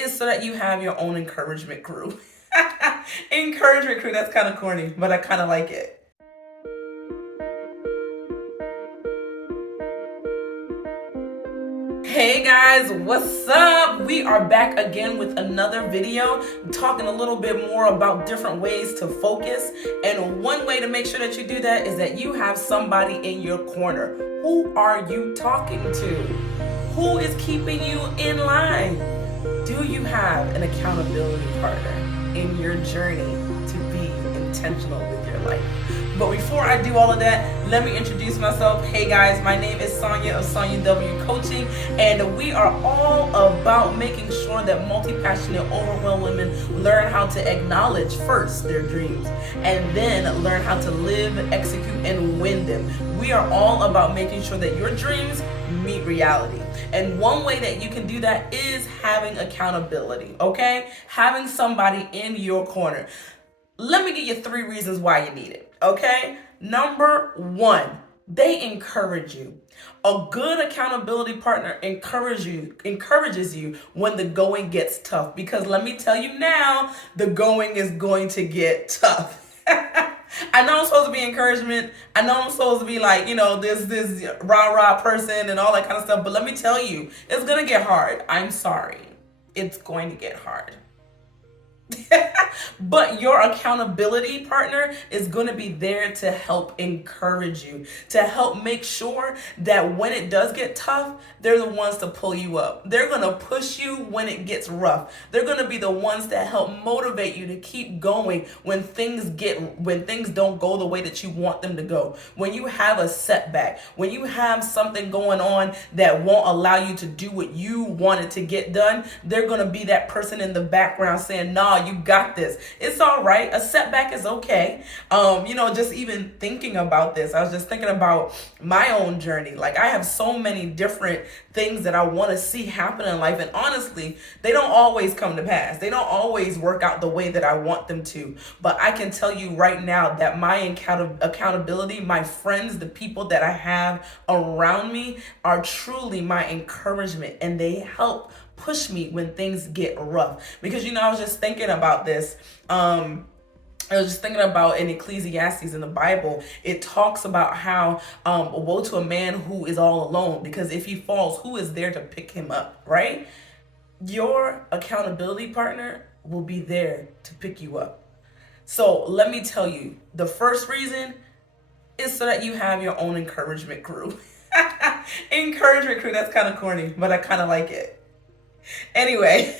is so that you have your own encouragement crew. Encouragement crew, that's kind of corny, but I kind of like it. Hey guys, what's up? We are back again with another video talking a little bit more about different ways to focus. And one way to make sure that you do that is that you have somebody in your corner. Who are you talking to? Who is keeping you in line? Do you have an accountability partner in your journey to be intentional with your life? But before I do all of that, let me introduce myself. Hey guys, my name is Sonia of Sonia W Coaching, and we are all about making sure that multi-passionate, overwhelmed women learn how to acknowledge first their dreams and then learn how to live, execute, and win them. We are all about making sure that your dreams meet reality. And one way that you can do that is having accountability, okay? Having somebody in your corner. Let me give you 3 reasons why you need it, okay? Number 1, they encourage you. A good accountability partner encourages you when the going gets tough. Because let me tell you now, the going is going to get tough. I know I'm supposed to be encouragement. I know I'm supposed to be like, this rah-rah person and all that kind of stuff. But let me tell you, it's going to get hard. I'm sorry. It's going to get hard. But your accountability partner is going to be there to help encourage you, to help make sure that when it does get tough, they're the ones to pull you up. They're going to push you when it gets rough. They're going to be the ones that help motivate you to keep going when things don't go the way that you want them to go. When you have a setback, when you have something going on that won't allow you to do what you wanted to get done, they're going to be that person in the background saying, "Nah, you got this. It's all right. A setback is okay." Just even thinking about this, I was just thinking about my own journey. Like, I have so many different things that I want to see happen in life. And honestly, they don't always come to pass. They don't always work out the way that I want them to. But I can tell you right now that my accountability, my friends, the people that I have around me are truly my encouragement, and they help push me when things get rough. Because I was just thinking about this. I was just thinking about in Ecclesiastes in the Bible, it talks about how woe to a man who is all alone, because if he falls, who is there to pick him up, right? Your accountability partner will be there to pick you up. So let me tell you, the first reason is so that you have your own encouragement crew. Encouragement crew, that's kind of corny, but I kind of like it. Anyway,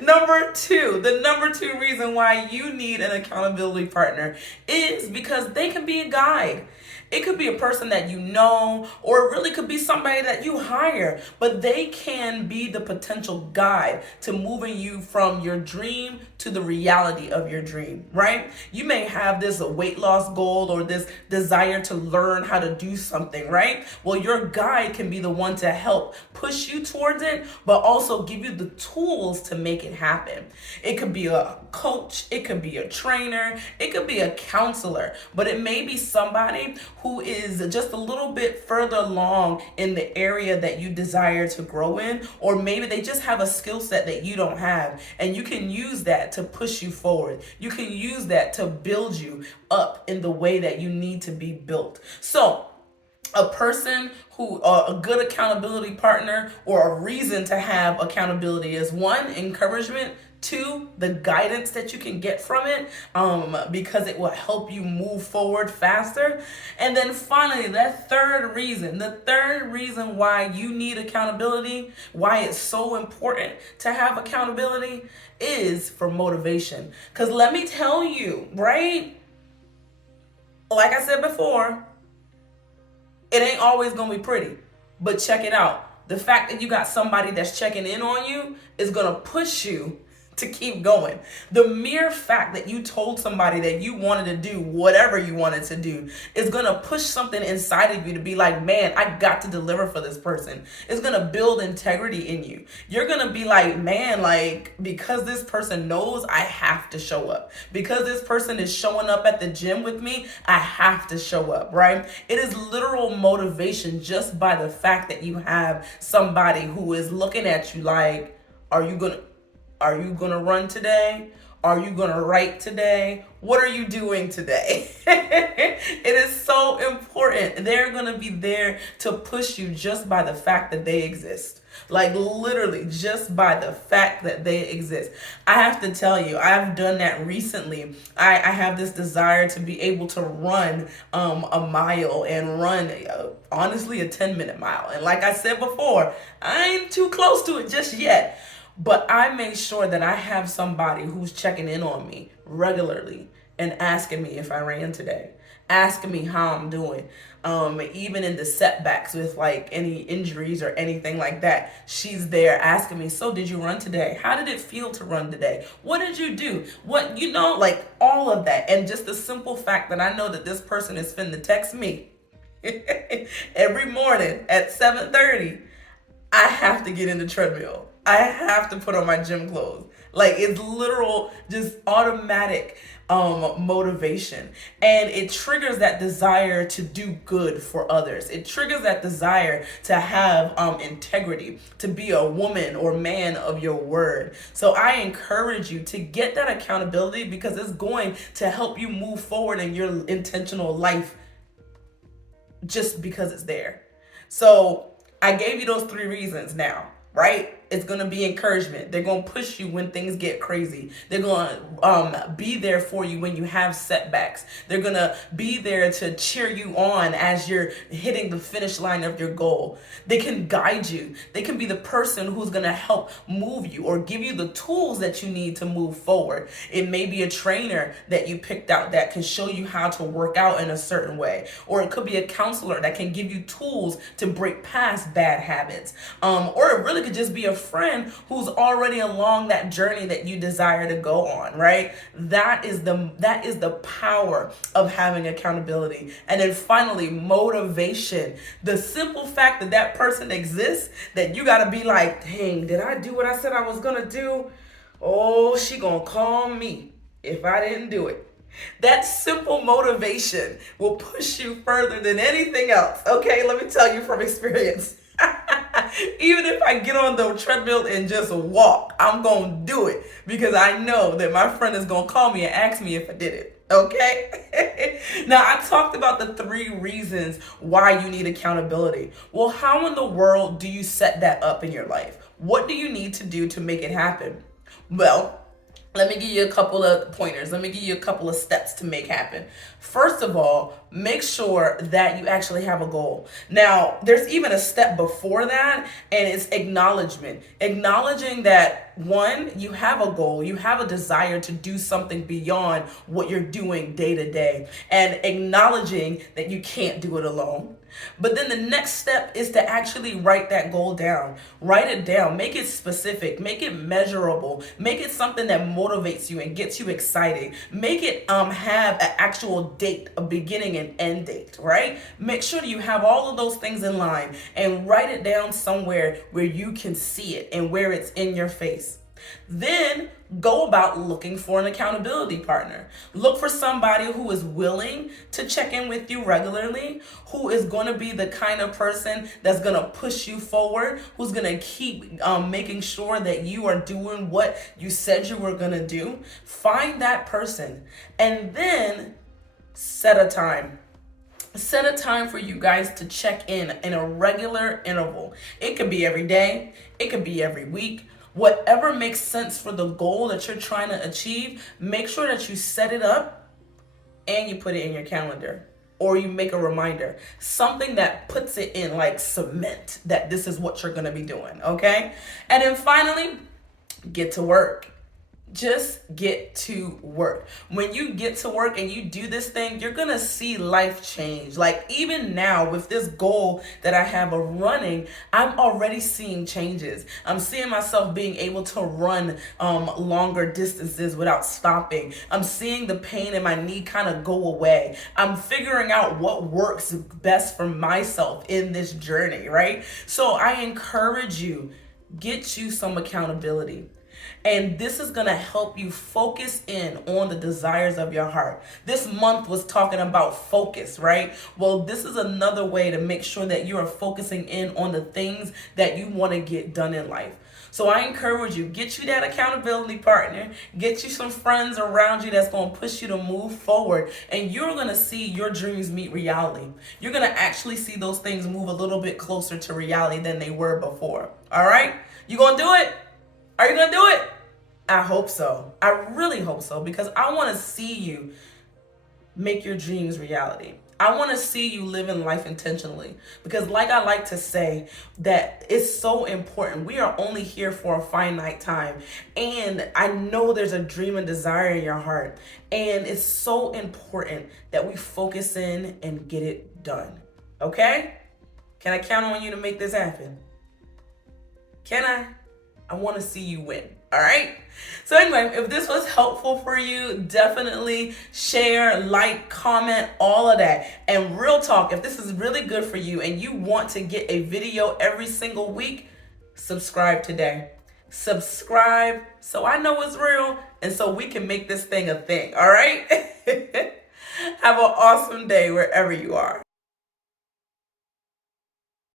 the number two reason why you need an accountability partner is because they can be a guide. It could be a person that you know, or it really could be somebody that you hire, but they can be the potential guide to moving you from your dream to the reality of your dream, right? You may have this weight loss goal or this desire to learn how to do something, right? Well, your guide can be the one to help push you towards it, but also give you the tools to make it happen. It could be a coach, it could be a trainer, it could be a counselor, but it may be somebody who is just a little bit further along in the area that you desire to grow in, or maybe they just have a skill set that you don't have, and you can use that to push you forward. You can use that to build you up in the way that you need to be built. So a person a good accountability partner, or a reason to have accountability, is 1, encouragement. 2, the guidance that you can get from it, because it will help you move forward faster. And then finally, the third reason why you need accountability, why it's so important to have accountability, is for motivation. Because let me tell you, right? Like I said before, it ain't always gonna be pretty, but check it out. The fact that you got somebody that's checking in on you is gonna push you to keep going. The mere fact that you told somebody that you wanted to do whatever you wanted to do is going to push something inside of you to be like, man, I got to deliver for this person. It's going to build integrity in you. You're going to be like, man, like, because this person knows, I have to show up. Because this person is showing up at the gym with me, I have to show up, right? It is literal motivation just by the fact that you have somebody who is looking at you like, Are you gonna run today? Are you going to write today? What are you doing today? It is so important. They're going to be there to push you just by the fact that they exist. Like literally just by the fact that they exist. I have to tell you, I've done that recently. I have this desire to be able to run a mile and run honestly a 10-minute mile. And like I said before, I ain't too close to it just yet. But I make sure that I have somebody who's checking in on me regularly and asking me if I ran today, asking me how I'm doing. Even in the setbacks with like any injuries or anything like that, she's there asking me, so did you run today? How did it feel to run today? What did you do? What, like all of that. And just the simple fact that I know that this person is finna text me every morning at 7:30, I have to get in the treadmill. I have to put on my gym clothes. Like it's literal, just automatic motivation. And it triggers that desire to do good for others. It triggers that desire to have integrity, to be a woman or man of your word. So I encourage you to get that accountability because it's going to help you move forward in your intentional life just because it's there. So I gave you those 3 reasons now, right? It's going to be encouragement. They're going to push you when things get crazy. They're going to be there for you when you have setbacks. They're going to be there to cheer you on as you're hitting the finish line of your goal. They can guide you. They can be the person who's going to help move you or give you the tools that you need to move forward. It may be a trainer that you picked out that can show you how to work out in a certain way. Or it could be a counselor that can give you tools to break past bad habits. Or it really could just be a friend who's already along that journey that you desire to go on, right? That is the power of having accountability. And then finally, motivation. The simple fact that that person exists, that you got to be like, dang, did I do what I said I was going to do? Oh, she going to call me if I didn't do it. That simple motivation will push you further than anything else. Okay, let me tell you from experience. Even if I get on the treadmill and just walk, I'm going to do it because I know that my friend is going to call me and ask me if I did it. Okay? Now, I talked about the 3 reasons why you need accountability. Well, how in the world do you set that up in your life? What do you need to do to make it happen? Well, let me give you a couple of pointers. Let me give you a couple of steps to make happen. First of all, make sure that you actually have a goal. Now, there's even a step before that, and it's acknowledgement. Acknowledging that, 1, you have a goal, you have a desire to do something beyond what you're doing day to day, and acknowledging that you can't do it alone. But then the next step is to actually write that goal down. Write it down. Make it specific. Make it measurable. Make it something that motivates you and gets you excited. Make it have an actual date, a beginning and end date, right? Make sure that you have all of those things in line and write it down somewhere where you can see it and where it's in your face. Then go about looking for an accountability partner. Look for somebody who is willing to check in with you regularly, who is going to be the kind of person that's going to push you forward, who's going to keep making sure that you are doing what you said you were going to do. Find that person and then set a time. Set a time for you guys to check in a regular interval. It could be every day. It could be every week. Whatever makes sense for the goal that you're trying to achieve, make sure that you set it up and you put it in your calendar or you make a reminder, something that puts it in like cement that this is what you're going to be doing. Okay. And then finally, get to work. Just get to work. When you get to work and you do this thing, you're going to see life change. Like even now with this goal that I have of running, I'm already seeing changes. I'm seeing myself being able to run longer distances without stopping. I'm seeing the pain in my knee kind of go away. I'm figuring out what works best for myself in this journey, right? So I encourage you, get you some accountability. And this is going to help you focus in on the desires of your heart. This month was talking about focus, right? Well, this is another way to make sure that you are focusing in on the things that you want to get done in life. So I encourage you, get you that accountability partner, get you some friends around you that's going to push you to move forward, and you're going to see your dreams meet reality. You're going to actually see those things move a little bit closer to reality than they were before. All right? You going to do it? Are you going to do it? I hope so. I really hope so, because I want to see you make your dreams reality. I want to see you living life intentionally, because like I like to say, that it's so important. We are only here for a finite time, and I know there's a dream and desire in your heart, and it's so important that we focus in and get it done. Okay? Can I count on you to make this happen? Can I? I want to see you win. All right. So anyway, if this was helpful for you, definitely share, like, comment, all of that. And real talk, if this is really good for you and you want to get a video every single week, subscribe today. Subscribe so I know it's real and so we can make this thing a thing. All right. Have an awesome day wherever you are.